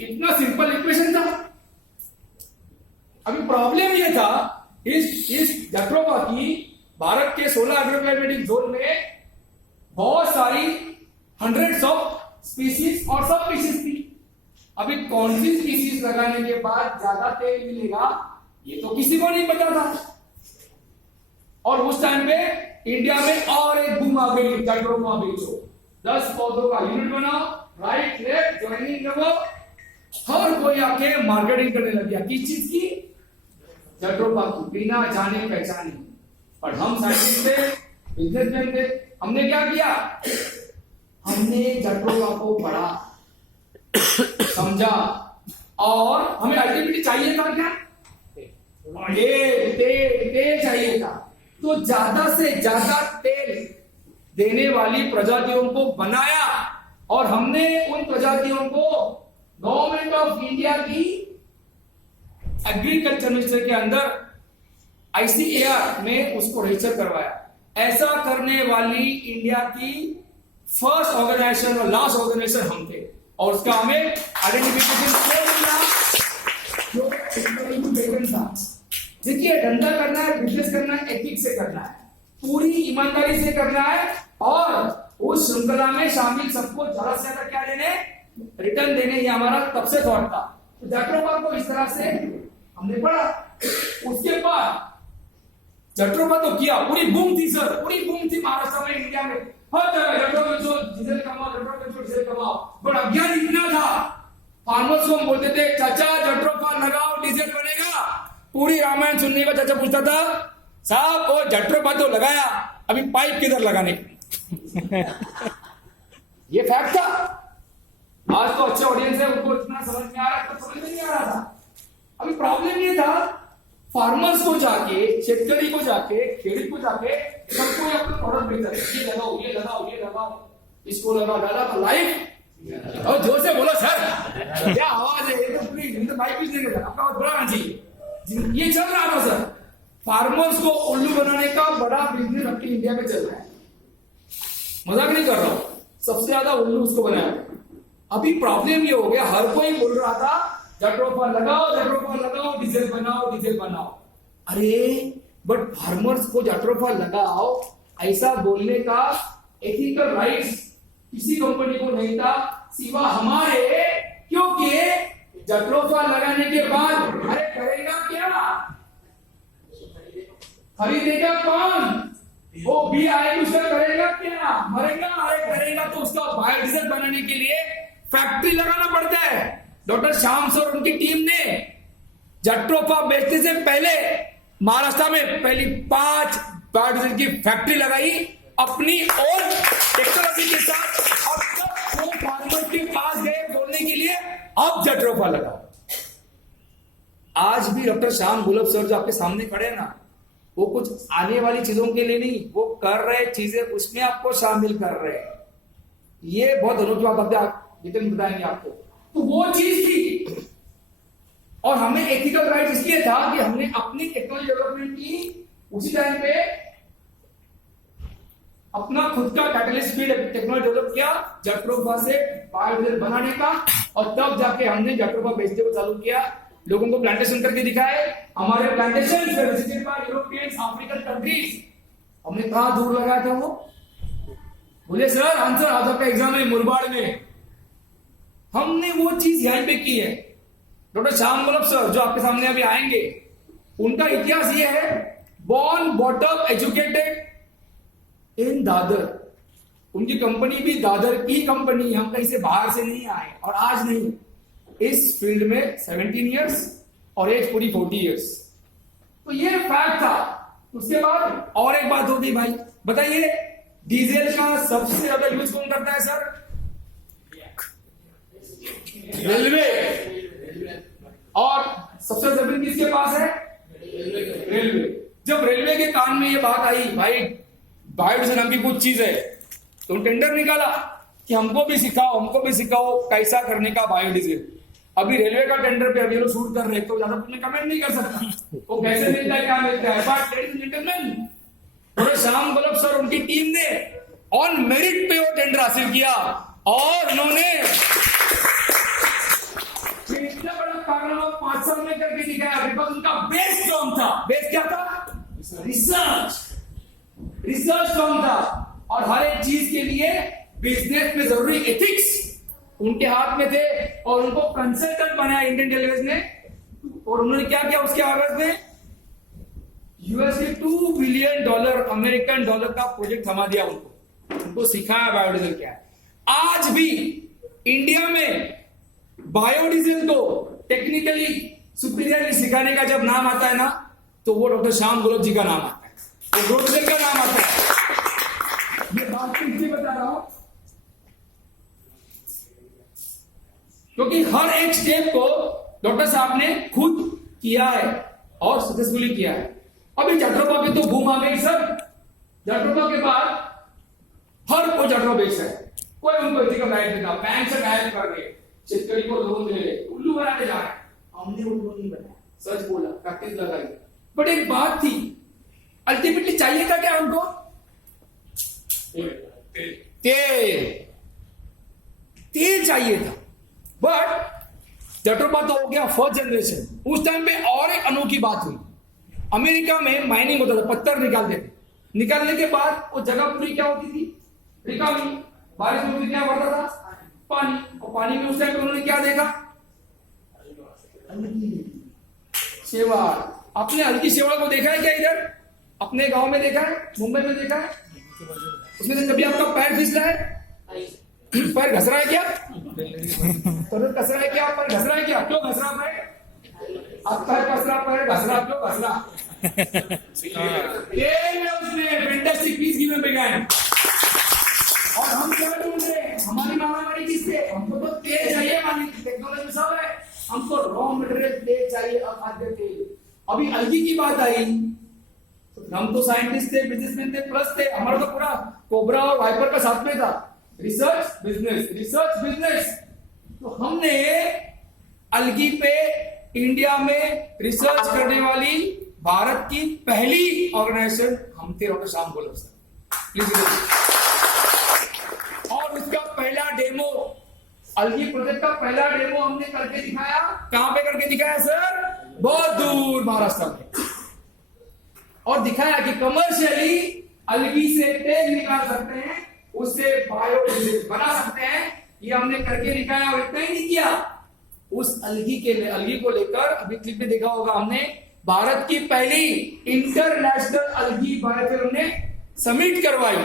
इतना simple equation था। अभी प्रॉब्लम ये था इस जट्रोफा की भारत के 16 एग्रो-क्लाइमेटिक जोन में बहुत सारी हंड्रेड्स ऑफ स्पीसीज और सब स्पीसीज थी। अभी कौन सी स्पीसीज लगाने के बाद ज्यादा तेल मिलेगा ये तो किसी को नहीं पता था। और उस टाइम पे इंडिया में और एक बूम आ गई, जट्रोफा बेचो, 10 पौधों का यूनिट बनाओ, राइट लेफ्ट ज्वाइनिंग करो, हर कोई आके मार्केटिंग करने लग गया। किस चीज की? जट्रोफा की, बिना जाने पहचाने। और हम साइंटिस्ट थे, बिजनेसमैन थे, हमने क्या किया? हमने जट्रोफा को बड़ा समझा और हमें अल्टीमेटली चाहिए था क्या? तेल चाहिए था। तो ज्यादा से ज्यादा तेल देने वाली प्रजातियों को बनाया और हमने उन प्रजातियों को गवर्नमेंट ऑफ इंडिया की एग्रीकल्चर मिनिस्टर के अंदर ICAR में उसको रजिस्टर करवाया। ऐसा करने वाली इंडिया की फर्स्ट ऑर्गेनाइजेशन और लास्ट ऑर्गेनाइजेशन हम थे और उसका हमें आइडेंटिफिकेशन मिला जो पेटेंट था। देखिए, धंधा करना है, बिजनेस करना है, एथिक्स से करना है, पूरी ईमानदारी से करना है और उस श्रृंखला में शामिल सबको ज्यादा से ज्यादा क्या देने, रिटर्न देने, ये हमारा तब से थॉट था। तो जट्रोफा को इस तरह से हमने पढ़ा। उसके बाद जट्रोफा तो किया, पूरी बूम थी सर, पूरी बूम थी महाराष्ट्र में, इंडिया में, हर जगह जट्रोफा डीजल कमाओ, जट्रोफा डीजल कमाओ। बट अज्ञान इतना था, फार्मर्स को हम बोलते थे चाचा जट्रोफा लगाओ डीजल बनेगा। पूरी रामायण सुनने का चाचा पूछता था साहब वो जट्रोफा तो लगाया, अभी पाइप किधर लगाने? ये फैक्ट था। आज तो अच्छे ऑडियंस है, उनको इतना समझ में आ रहा है, तो समझ में नहीं आ रहा था। अभी प्रॉब्लम ये था, फार्मर्स को जाके, शेतकरी को जाके, खेड़ी को जाके सबको अपना प्रोडक्ट बेचता है, ये लगाओ, ये लगाओ, ये लगाओ, इसको लगाओ, डाला तो लाइफ। और जोर से बोलो सर, क्या आवाज है? ये तो पूरी माइक भी नहीं करता, आपका बड़ा आना चाहिए। ये चल रहा था सर, फार्मर्स को उल्लू बनाने का बड़ा बिजनेस अपनी इंडिया में चल रहा है। मजाक नहीं कर रहा हूं, सबसे ज्यादा उल्लू उसको बनाया। अभी प्रॉब्लम ये हो गया, हर कोई बोल रहा था जट्रोफा लगाओ, जट्रोफा लगाओ, डीजल बनाओ, डीजल बनाओ। अरे बट फार्मर्स को जट्रोफा लगाओ ऐसा बोलने का एथिकल राइट्स किसी कंपनी को नहीं था सिवा हमारे, क्योंकि जट्रोफा लगाने के बाद अरे करेगा क्या? खरीदेगा कौन? वो भी आए उसका करेगा क्या? मरेगा। अरे करेगा तो उसका बायोडीजल बनाने के लिए फैक्ट्री लगाना पड़ता है। डॉक्टर श्याम सर और उनकी टीम ने जट्रोफा बेचने से पहले महाराष्ट्र में पहली 5 बायोडीजल की फैक्ट्री लगाई अपनी और टेक्नोलॉजी के साथ। अब तक वो फार्मर के पास गए बोलने के लिए अब जट्रोफा लगा। आज भी डॉक्टर श्याम गुलाब सर जो आपके सामने खड़े हैं ना, वो कुछ आने वाली चीजों के लिए नहीं, वो कर रहे चीजें उसमें आपको शामिल कर रहे हैं। ये बहुत अनोखी बात आप डिटेल बताएंगे आपको। तो वो चीज थी और हमें एथिकल राइट इसलिए था कि हमने अपनी टेक्नोलॉजी डेवलपमेंट की, उसी टाइम पे अपना खुद का कैटलिस्ट फीड टेक्नोलॉजी डेवलप किया जट्रोफा से बायोडीजल बनाने का, और तब जाके हमने जट्रोफा बेचने को चालू किया। लोगों को प्लांटेशन करके दिखाए। हमारे plantation visited by Europeans, African countries. हमने कहां दूर लगाया था वो? बोले सर आंसर आज आपका एग्जाम है मुरबाड़ में। हमने वो चीज यहां पे की है। डॉक्टर श्याम गुलाब सर जो आपके सामने अभी आएंगे, उनका इतिहास ये है, बॉर्न बॉटम एजुकेटेड इन दादर। उनकी कंपनी भी दादर की कंपनी, हम कहीं से बाहर से नहीं आए। और आज नहीं, इस फील्ड में 17 इयर्स और एज पूरी 40 इयर्स। तो ये फैक्ट था। उसके बाद और एक बात होती भाई, बताइए डीजल का सबसे ज्यादा यूज कौन करता है सर? रेलवे। और सबसे जमीन किसके पास है? रेलवे। जब रेलवे के कान में ये बात आई भाई बायोडीजल नाम की कुछ चीज है, तो टेंडर निकाला कि हमको भी सिखाओ कैसा करने का बायोडीजल। अभी रेलवे का टेंडर पे अभी लोग शूट कर रहे हैं, तो ज्यादा कुछ कमेंट नहीं कर सकता वो कैसे मिलता है, क्या मिलता है। But ladies and gentleman, Shyam gulab sir उनकी टीम ने ऑन मेरिट पे वो टेंडर हासिल किया और उन्होंने साल में करके दिखाया, बिकॉज उनका बेस स्ट्रॉन्ग था। बेस क्या था? रिसर्च। रिसर्च स्ट्रॉन्ग था, और हर एक चीज के लिए बिजनेस में जरूरी एथिक्स उनके हाथ में थे, और उनको कंसल्टेंट बनाया इंडियन रेलवे ने। और उन्होंने क्या किया उसके आवाज में? यूएसए $2 बिलियन अमेरिकन डॉलर का प्रोजेक्ट थमा दिया उनको सिखाया बायोडीजल क्या है। आज भी इंडिया में बायोडीजल को टेक्निकली सुपीरियरली सिखाने का जब नाम आता है ना, तो वो डॉक्टर श्याम गोलक जी का नाम आता है, वो बायोडीजल का नाम आता है। ये बात इसलिए बता रहा हूं क्योंकि हर एक स्टेप को डॉक्टर साहब ने खुद किया है और सक्सेसफुली किया है। अभी जटरोपा की तो बूम आ गई सर। जटरोपा के बाद हर कोई जटरोपा बेच है, कोई उनको एथिकल राइट देता, बैंक से गायब कर रहे, शेतकरी को लोन दे रहे, उल्लू बनाने जा रहे हैं। हमने उल्लू नहीं बनाया, सच बोला, प्रैक्टिस लगाई। बट एक बात थी, अल्टीमेटली चाहिए था क्या हमको? तेल चाहिए था। बट जटरोपा तो हो गया फर्स्ट जनरेशन। उस टाइम पे और एक अनोखी बात हुई। अमेरिका में माइनिंग होता था, पत्थर निकालते थे, निकालने के बाद वो जगह पूरी क्या होती थी? रिकामी। बारिश में क्या बढ़ता था? पानी। और पानी में उस टाइम उन्होंने क्या देखा? शेवाल। आपने हल्की शेवाल को देखा है क्या इधर? अपने गांव में देखा है? मुंबई में देखा है? उसमें से कभी आपका पैर फिसला है? पैर घस रहा है क्या? पैर घस रहा है क्या? पैर घस रहा है क्या? क्यों घस रहा है? आप पैर घस रहा, पैर घस रहा, क्यों घस रहा? उसने फैंटास्टिक पीस गिवन बिगैन। और हम क्या ढूंढ रहे हैं? हमारी मारामारी किससे? हमको तो तेल चाहिए, टेक्नोलॉजी सब है, हमको रॉ मटेरियल तेल चाहिए, अखाद्य तेल। अभी अलगी की बात आई, हम तो साइंटिस्ट थे, बिजनेसमैन थे, प्लस थे, हमारा तो पूरा कोबरा और वाइपर का साथ में था। Research business, research business. तो हमने अलगी पे इंडिया में रिसर्च करने वाली भारत की पहली ऑर्गेनाइजेशन हम थे, डॉक्टर श्याम गोलक सर। और उसका पहला डेमो, अलगी प्रोजेक्ट का पहला डेमो हमने करके दिखाया। कहां पे करके दिखाया सर? बहुत दूर महाराष्ट्र में। और दिखाया कि कमर्शियली अलगी से तेल निकाल सकते हैं, उससे बायोडीजल बना सकते हैं। ये हमने करके दिखाया। और इतना ही नहीं किया, उस अलगी को लेकर अभी क्लिप में देखा होगा हमने, भारत की पहली इंटरनेशनल अलगी बायोडीजल हमने समिट करवाई,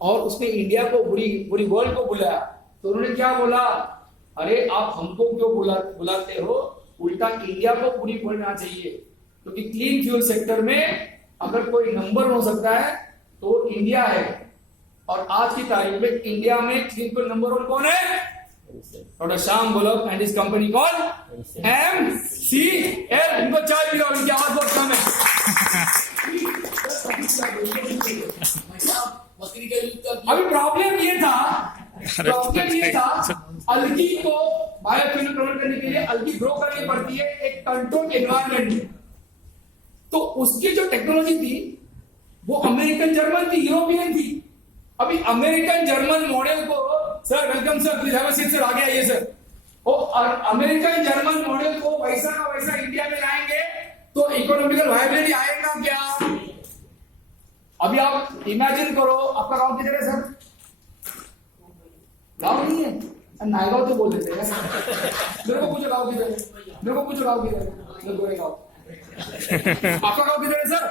और उसने इंडिया को पूरी वर्ल्ड को बुलाया। तो उन्होंने क्या बोला? अरे आप हमको क्यों बुलाते हो? उल्टा इंडिया को पूरी वर्ल्ड आना चाहिए, क्योंकि क्लीन फ्यूल सेक्टर में अगर कोई नंबर हो सकता है तो इंडिया है। और आज की तारीख में इंडिया में क्लीन फ्यूल नंबर 1 कौन है? डॉक्टर श्याम गोलक and his company call MCL। इनको चाय पिलाओ, इनकी आवाज बहुत कम है। अभी प्रॉब्लम ये था अलगी को बायोफ्यूल कन्वर्ट करने के लिए अलगी ग्रो करनी पड़ती है एक कंट्रोल एनवायरनमेंट में। तो उसकी जो टेक्नोलॉजी थी वो अमेरिकन जर्मन थी, यूरोपियन थी। अभी अमेरिकन जर्मन मॉडल को, sir welcome sir, please have a seat sir, आगे आइए सर। और अमेरिकन जर्मन मॉडल को वैसा का वैसा इंडिया में लाएंगे तो इकोनॉमिकल वायबिलिटी आएगा क्या? अभी आप इमेजिन करो, आपका गांव किधर है सर? गांव नहीं है, नायगांव तो बोल देते हैं। मेरे को पूछो गांव किधर है, मेरे को पूछो गांव किधर है, गोरेगांव। आपका गांव किधर है सर?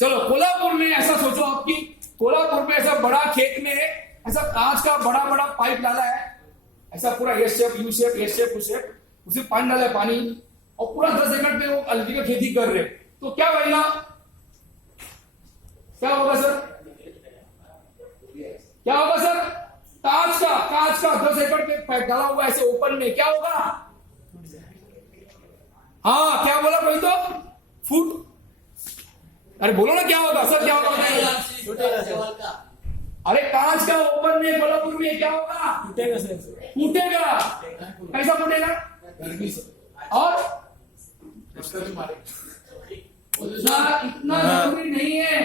चलो कोल्हापुर में ऐसा सोचो, आपकी कोल्हापुर में ऐसा बड़ा खेत में ऐसा कांच का बड़ा बड़ा पाइप डाला है, ऐसा पूरा S shape, U shape, S shape, U shape, उसे पानी डाला है पानी, और पूरा 10 एकड़ पे वो अलगी का खेती कर रहे। तो क्या बनेगा? क्या होगा सर? क्या होगा सर? कांच का 10 एकड़ पे पाइप डाला हुआ ऐसे ओपन में, क्या होगा? हाँ क्या बोला कोई तो? फूट। अरे बोलो ना क्या होगा सर, क्या होगा? अरे कांच का ओपन में कोल्हापुर में क्या होगा? फूटेगा सर, फूटेगा। कैसा फूटेगा? गर्मी से। और इतना जरूरी नहीं है,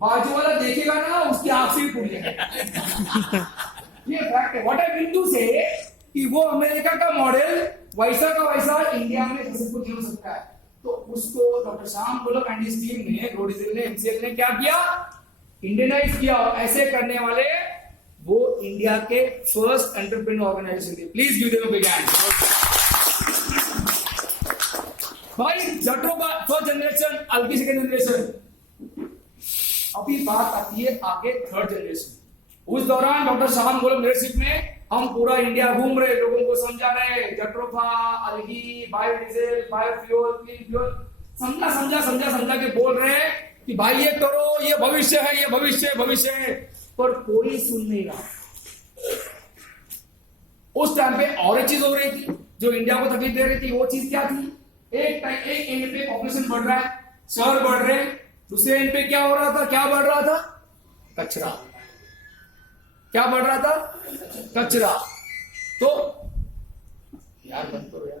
बाजू वाला देखेगा ना उसकी आंख से फूट जाएगा। ये फैक्ट है। व्हाट आई मीन टू से, कि वो अमेरिका का मॉडल वैसा का वैसा इंडिया में सक्सेसफुल हो सकता है। तो उसको डॉक्टर श्याम गोलक एंड हिज टीम ने, रोडिजिल ने, एमसीएल ने क्या किया, इंडियनाइज किया। ऐसे करने वाले वो इंडिया के फर्स्ट एंटरप्रेन्योर ऑर्गेनाइजेशन थे। Please give them a big hand. भाई जटरोबा फर्स्ट जनरेशन, अल्की सेकंड जनरेशन, अभी बात आती है आगे थर्ड जनरेशन। उस दौरान डॉक्टर श्याम गोलक लीडरशिप में हम पूरा इंडिया घूम रहे, लोगों को समझा रहे, jatropha, algae, biodiesel, biofuel, clean fuel, समझा समझा समझा समझा के बोल रहे हैं कि भाई ये करो, ये भविष्य है, ये भविष्य भविष्य है, पर कोई सुन नहीं रहा। उस टाइम पे और एक चीज हो रही थी जो इंडिया को तकलीफ दे रही थी। वो चीज क्या थी? एक एंड पे पॉपुलेशन बढ़ रहा है, शहर बढ़ रहे, दूसरे एंड पे क्या हो रहा था? क्या बढ़ रहा था? कचरा। क्या बढ़ रहा था? कचरा। तो यार बंद करो यार।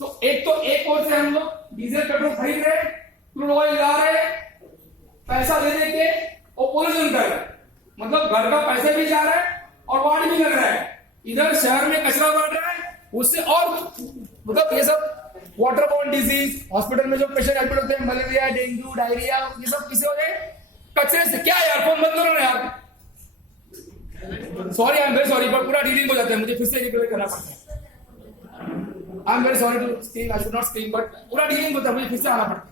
तो एक ओर से हम लोग डीजल पेट्रोल खरीद रहे, क्रूड ऑयल ला रहे, पैसा दे दे के और पॉल्यूशन कर रहे, मतलब घर का पैसे भी जा रहा है और वार्ड भी लग रहा है। इधर शहर में कचरा बढ़ रहा है, उससे और मतलब ये सब वाटर बॉर्न डिजीज, हॉस्पिटल में जो पेशेंट एडमिट होते हैं, मलेरिया, डेंगू, डायरिया, ये सब किसे हो गए? कचरे से। क्या यार, फोन बंद करो ना यार। Sorry, I am very sorry, पर पूरा डीलिंग हो जाता है, मुझे फिर से रिकवर करना पड़ता है। I am very sorry to screen, I should not screen, but पूरा डीलिंग होता है, मुझे फिर से आना पड़ता है।